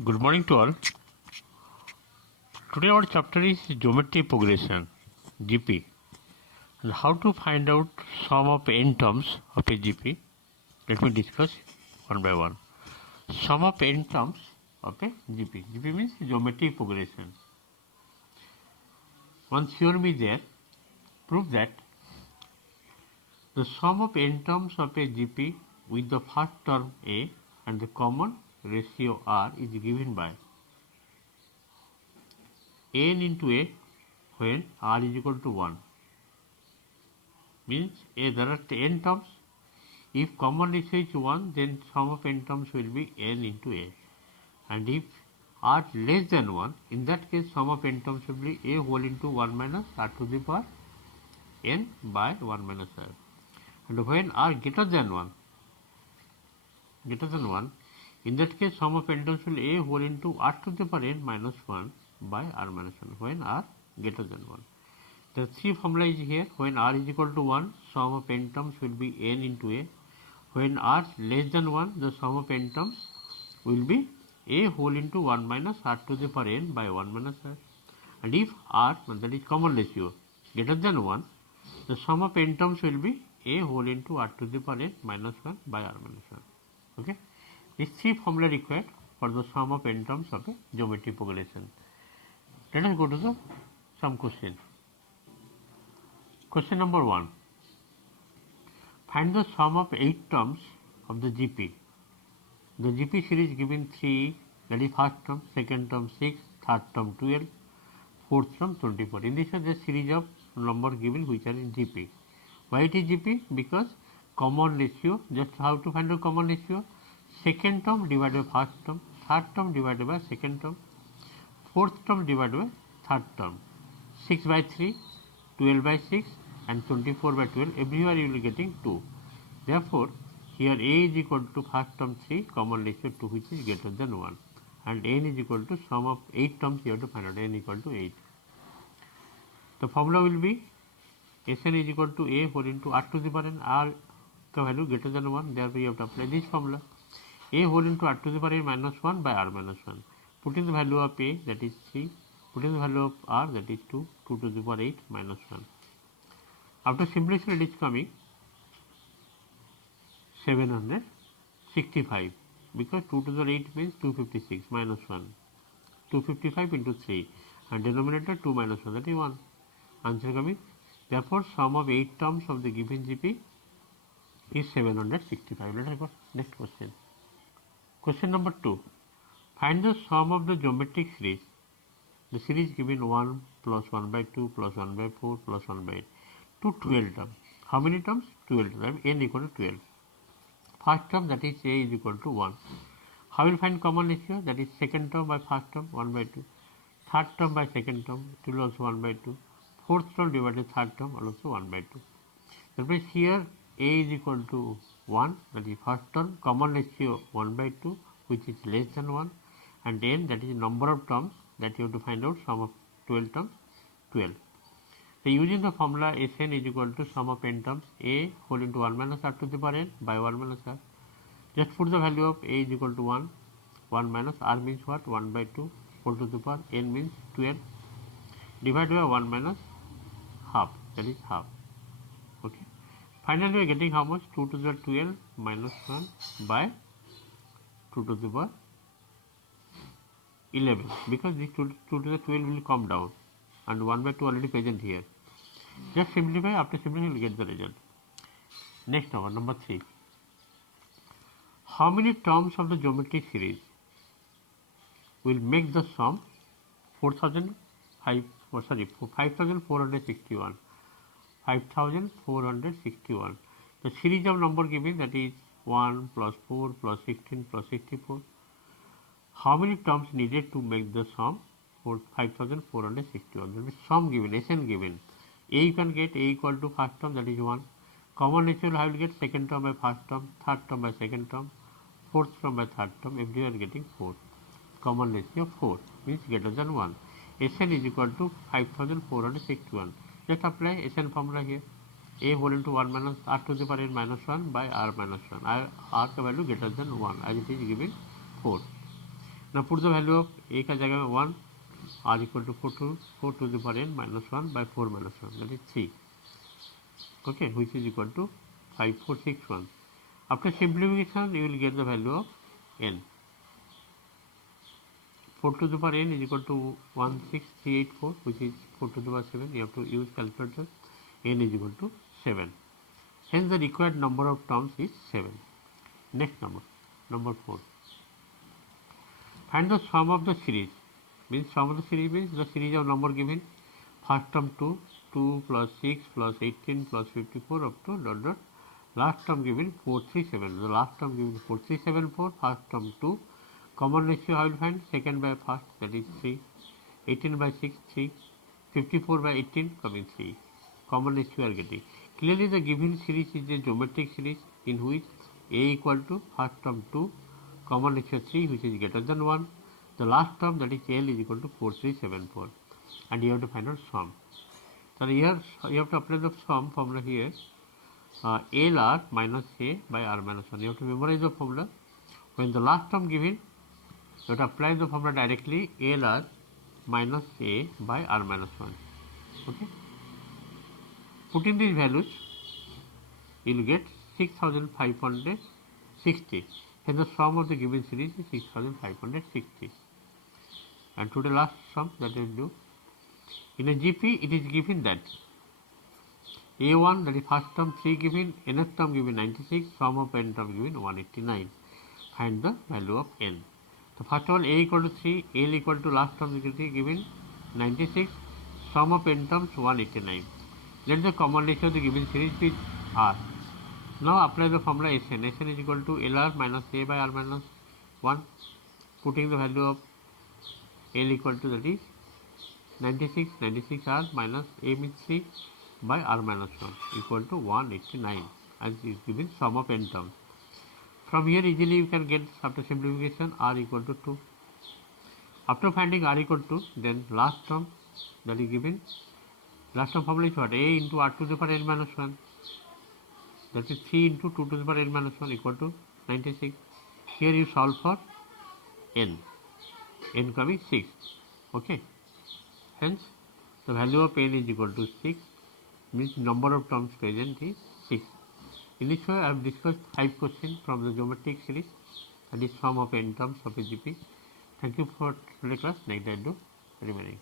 Good morning to all. Today our chapter is geometry progression, GP, and how to find out sum of n terms of a GP. Let me discuss one by one. Sum of n terms of a GP. GP means geometry progression. One theorem is there. Prove that the sum of n terms of a GP with the first term A and the common ratio R is given by n into a when r is equal to 1. Means there are n terms. If common ratio is 1, then sum of n terms will be n into a. And if r less than 1, in that case sum of n terms will be a whole into 1 minus r to the power n by 1 minus r. And when r greater than 1, in that case sum of n terms will be a whole into r to the power n minus 1 by r minus 1 when r greater than 1. The three formula is here. When r is equal to 1, sum of n terms will be n into a. When r less than 1, the sum of n terms will be a whole into 1 minus r to the power n by 1 minus r. And if r, that is common ratio, greater than 1, the sum of n terms will be a whole into r to the power n minus 1 by r minus 1. Okay? These three formula required for the sum of n terms of a geometry progression. Let us go to some question. Question number 1. Find the sum of 8 terms of the GP. The GP series given 3, that is first term, second term 6, third term 12, fourth term 24. In this is the series of numbers given which are in GP. Why it is GP? Because common ratio, just how to find the common ratio? Second term divided by first term, third term divided by second term, fourth term divided by third term. 6 by 3, 12 by 6 and 24 by 12, everywhere you will be getting 2. Therefore, here A is equal to first term 3, common ratio 2 which is greater than 1. And n is equal to sum of 8 terms you have to find out, n equal to 8. The formula will be Sn is equal to A whole into r to the power n, r value greater than 1, therefore you have to apply this formula. A whole into r to the power n minus 1 by r minus 1. Put in the value of A, that is 3. Put in the value of r, that is 2. 2 to the power 8 minus 1. After simplification it is coming 765, because 2 to the 8 means 256 minus 1. 255 into 3 and denominator 2 minus 1, that is 1. Answer coming. Therefore, sum of 8 terms of the given GP is 765. Let us go next question. Question number 2. Find the sum of the geometric series. The series given 1 plus 1 by 2 plus 1 by 4 plus 1 by 8 to 12 terms. How many terms? 12 terms. N equal to 12. First term, that is A is equal to 1. How will find common ratio? That is second term by first term 1 by 2. Third term by second term, it will also 1 by 2. Fourth term divided third term also 1 by 2. That means here A is equal to 1, that is first term, common ratio 1 by 2 which is less than 1, and n, that is number of terms that you have to find out, sum of 12 terms 12. So using the formula Sn is equal to sum of n terms A whole into 1 minus r to the power n by 1 minus r. Just put the value of A is equal to 1, 1 minus r means what? 1 by 2 whole to the power n means 12 divided by 1 minus half, that is half. Okay. Finally we are getting how much? 2 to the 12 minus 1 by 2 to the power 11, because this 2 to the 12 will come down and 1 by 2 already present here. Just simplify, after simplifying you will get the result. Next number 3. How many terms of the geometric series will make the sum 5461? 5461. The series of number given, that is 1 plus 4 plus 16 plus 64. How many terms needed to make the sum for 5461? That is sum given, Sn given. A you can get A equal to first term, that is 1. Common ratio I will get second term by first term, third term by second term, fourth term by third term, everywhere getting 4. Common ratio 4 means greater than 1. Sn is equal to 5461. Just apply Sn formula here. A whole into 1 minus r to the power n minus 1 by r minus 1. R value greater than 1 as it is given 4. Now put the value of a का जगह में 1, r equal to 4 to the power n minus 1 by 4 minus 1, that is 3. Okay, which is equal to 5461. After simplification, you will get the value of n. 4 to the power n is equal to 16384, which is 4 to the power 7. You have to use calculator. N is equal to 7. Hence, the required number of terms is 7. Next number 4. Find the sum of the series. Means sum of the series means the series of number given. First term 2 plus 6 plus 18 plus 54 up to dot dot. Last term given 437. The last term given 4374. First term 2. Common ratio I will find. Second by first, that is 3. 18 by 6, 3. 54 by 18 coming 3. Common ratio we are getting. Clearly the given series is a geometric series in which a equal to first term 2, common ratio 3, which is greater than 1. The last term, that is L, is equal to 4374, and you have to find out sum. So here you have to apply the sum formula here. LR minus A by R minus 1. You have to memorize the formula. When the last term given, you have to apply the formula directly. LR minus A by R minus 1. Okay. Putting these values, you will get 6560. And the sum of the given series is 6560. And to the last sum that will do. In a GP, it is given that A1, that is first term 3 given, nth term given 96, sum of n term given 189. Find the value of n. So first of all, A equal to 3, L equal to last term given 96, sum of n terms 189. Let the common ratio of the given series be R. Now apply the formula Sn. Sn is equal to Lr minus A by R minus 1. Putting the value of L equal to, that is 96 R minus A means 3 by R minus 1 equal to 189, as is given sum of n terms. From here easily you can get, after simplification, R equal to 2. After finding R equal to 2, then last term that is given. Last term formula is what? A into R to the power n minus 1. That is 3 into 2 to the power n minus 1 equal to 96. Here you solve for n. N coming 6. Okay. Hence, the value of n is equal to 6. Means number of terms present is 6. In this way, I have discussed 5 questions from the geometric series, that is sum of n terms of a GP. Thank you for today's class. Next I do remaining.